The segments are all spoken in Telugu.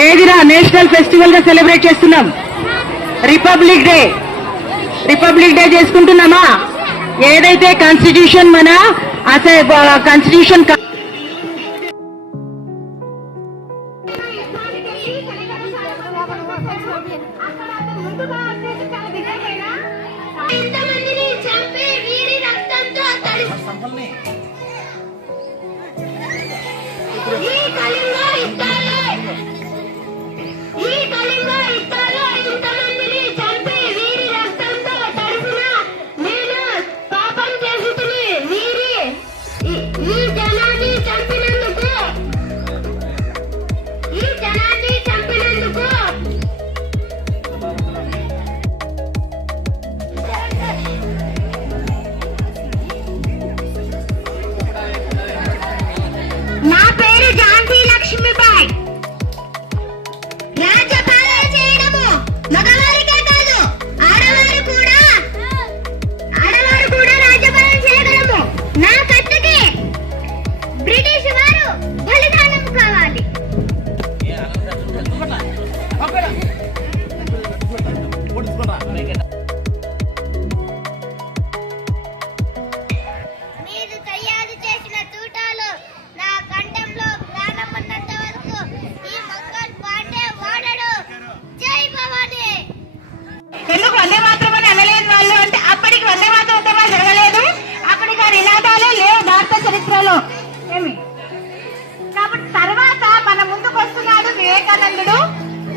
ఏదిరా నేషనల్ ఫెస్టివల్ గా సెలబ్రేట్ చేస్తున్నాం. రిపబ్లిక్ డే చేసుకుంటున్నామా? ఏదైతే కాన్స్టిట్యూషన్ మన కాన్స్టిట్యూషన్ కాబట్టి తర్వాత మన ముందుకు వస్తున్నాడు వివేకానందుడు.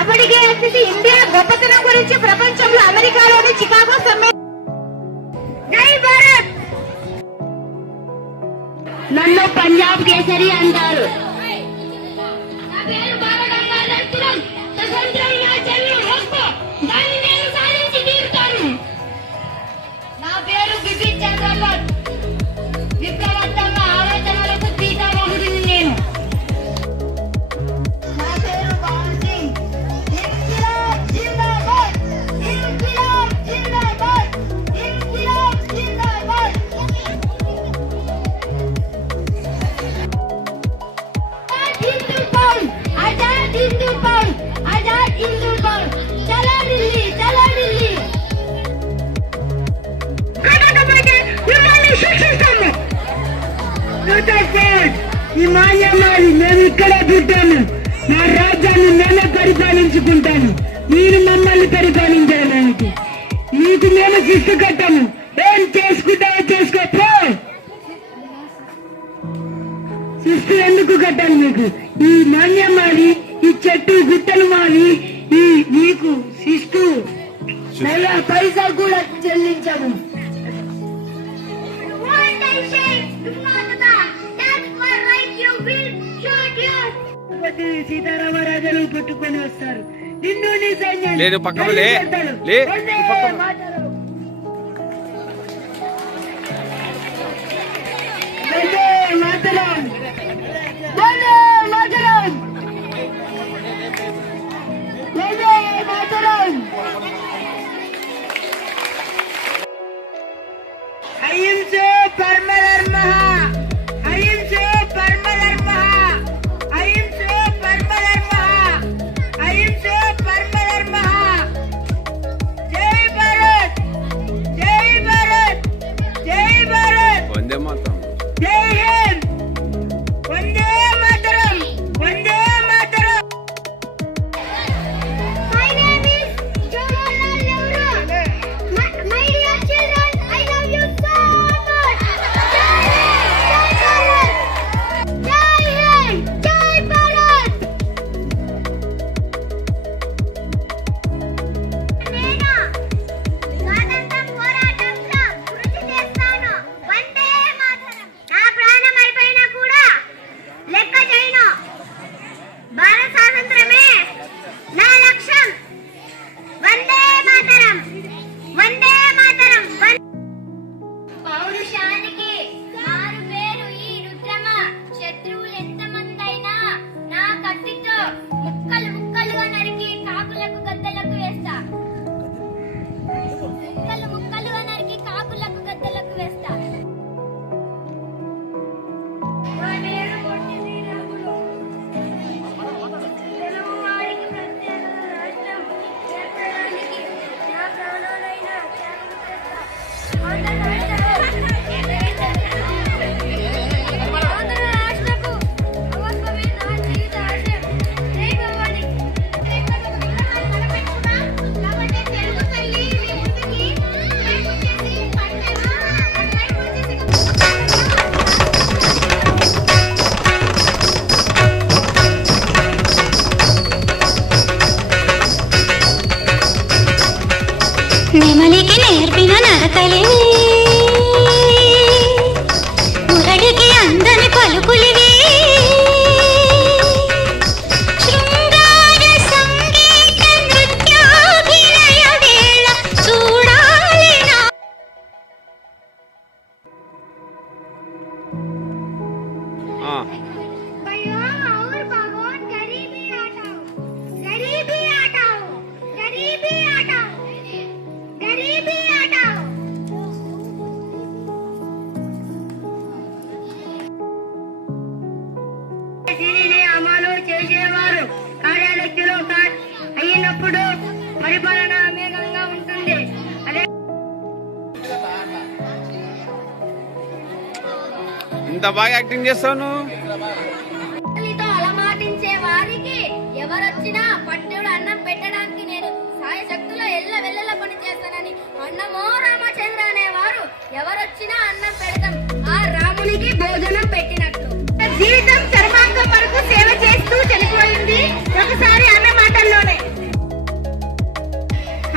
అప్పటికే వచ్చేసి ఇండియా గొప్పతనం గురించి ప్రపంచంలో అమెరికాలోని చికాగో జై భారత్. నన్ను పంజాబ్ కేసరి అంటారు. నా పేరు బిపిన్ చంద్రపాల్. విప్లవాత్మక ఆలోచనలకు పీతామహుడిని నేను. నా పేరు పవన్ సింగ్. ఇంక్విలాబ్ జిందాబాద్, ఇంక్విలాబ్ జిందాబాద్, ఇంక్విలాబ్ జిందాబాద్. ఆజాద్ హిందూ కౌమ్, ఆజాద్ హిందూ కౌమ్. చలో ఢిల్లీ, చలో ఢిల్లీ. ఈ మాన్యమారి మేము ఇక్కడే పుట్టాము. మా రాజ్యాన్ని మేమే పరిపాలించుకుంటాము. మీరు మమ్మల్ని పరిపాలించడానికి మీకు మేము శిస్తు కట్టాము. ఏం చేసుకుంటామో చేసుకోపో. శిస్తు ఎందుకు కట్టాలి మీకు? ఈ మాన్యమారి, ఈ చెట్టు గుట్టలు మావి, ఈ మీకు శిస్తు పైసా కూడా చెల్లించాము. సీతారామరాజులు పుట్టుకొని వస్తారు. నిన్ను నీ సైన్యాన్ని అహింసే పరమధర్మః, అహింసే పరమధర్మః, అహింసే పరమధర్మః, అహింసే పరమధర్మః. జై భారత్, జై భారత్, జై భారత్, వందే మాతరం, జై హింద్, నడకలే మురడికి అందని పలుకులివి శృంగార సంగీత నృత్యాభినయ వేళ చూడాలి నా भैया और भगवान गरीबी हटाओ, गरीबी हटाओ, गरीबी हटाओ, गरीबी हटाओ। దీనిని అమలు చేసేవారు కార్యాలయంలో అయినప్పుడు పరిపాలన వేగంగా ఉంటుంది. అదే ఇంత బాగా యాక్టింగ్ చేస్తావు నువ్వు. ఆకలితో అలమాటించే వారికి ఎవరొచ్చినా పట్టెడు అన్నం పెట్టడానికి నేను సాయశక్తులో ఎల్లవెల్లలా పని చేస్తానని అన్నమో రామచంద్ర అనేవారు ఎవరొచ్చినా అన్నం పెడతాం ఆ రామునికి భోజనం పెట్టినట్లు. జీవితం చర్మాంగం వరకు సేవ చేస్తూ చనిపోయింది ఒకసారి అన్న మాటల్లోనే.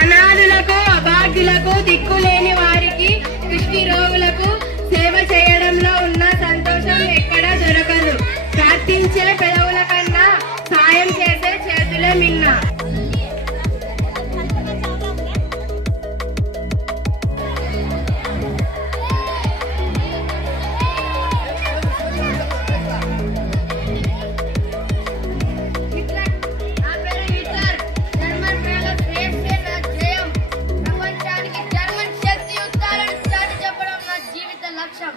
అనాథులకు అభాగ్యులకు దిక్కులేని వారికి కుష్టి రోగులకు సేవ చేయడంలో ఉన్న సంతోషం ఎక్కడా దొరకదు. ప్రార్థించే పెదవుల కన్నా సాయం చేసే చేతులే మిన్న. నా పేరు హిట్లర్. జర్మన్ మేళ శ్రేష్ఠే నా జయం. ప్రపంచానికి జర్మన్ శక్తి యుద్ధాలను చాటి చెప్పడం నా జీవిత లక్ష్యం.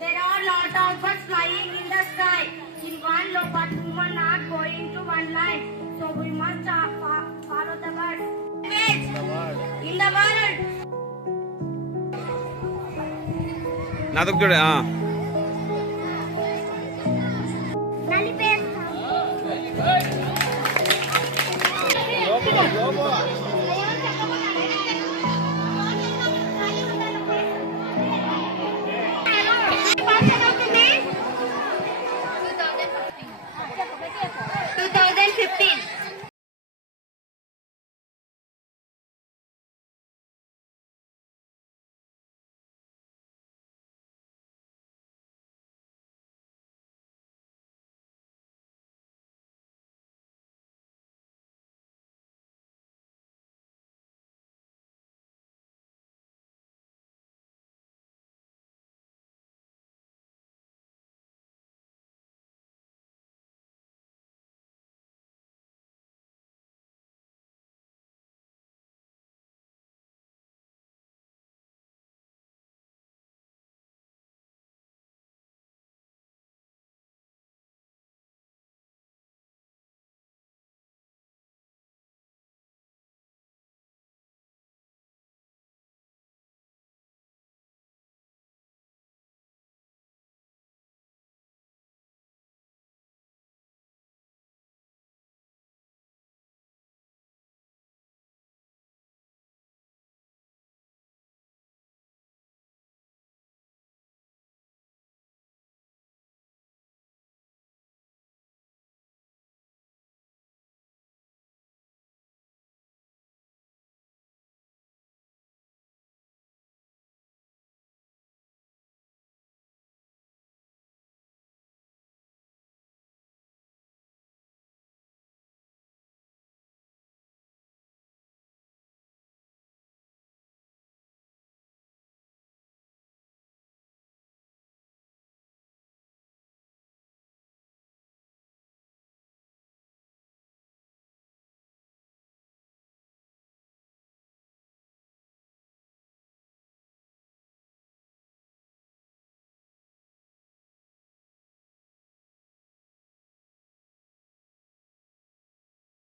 There are lot of birds flying in the sky. In one row, but women are going to one line. So we must follow the birds. In the world. నాతో చూడే